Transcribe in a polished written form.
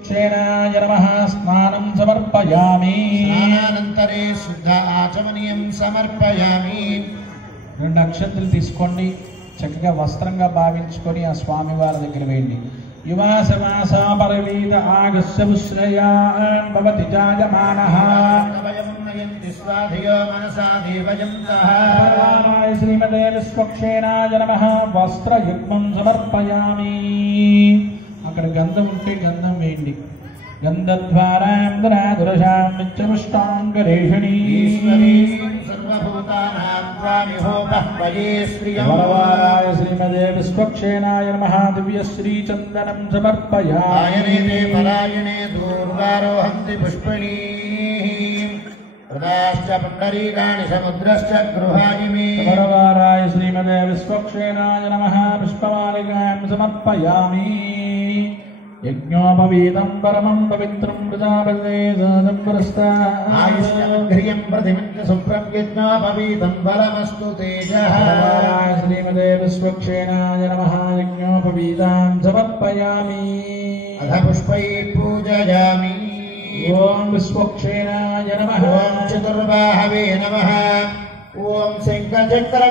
विश्वक्षेणाय नमः स्नानं समर्पयामि। स्नानानंतरे शुद्ध आचमनीयं समर्पयामि। రెండు అక్షంతలు తీసుకోండి, చక్కగా వస్త్రంగా భావించుకొని ఆ స్వామి వారి దగ్గర వేయండి. యువాసమాస పరవీత ఆగస్య ఉశ్రయాన్ భవతి జాయమానః సర్వానాయ శ్రీమతే విశ్వక్షేణాయ నమః వస్త్రయుగ్మం సమర్పయామి. అక్కడ గంధం ఉంటే గంధం వేయండి. గంధద్వారాం దురాదురశాం నిత్యముష్టాంగరేషిణీ వరవారాయ శ్రీమతే విశ్వక్షేణాయ నమః దివ్యశ్రీచందనం సమర్పయామి. పరాయణే దూర్వారోహంతి పుష్పణీ పుండరీకాణి సముద్రశ్చ గృహాయిమి. వరవారాయ శ్రీమతే విశ్వక్షేణాయ నమః పుష్పమాలికాం సమర్పయామి. యజ్ఞోపవీతం పరమం పవిత్రం ప్రజాపతే సాదం పురస్తాయుష్యం ప్రతిమించ శుభ్రం యజ్ఞోపవీతం బలమస్తు తేజః. వరవారాయ శ్రీమతే విశ్వక్షేణాయ నమః యజ్ఞోపవీతాం సమర్పయామి. అథ పుష్పై పూజయామి. ఓం విశ్వక్షేణాయ నమః. ఓం చతుర్బాహవే నమః. ఓం శంఖచక్ర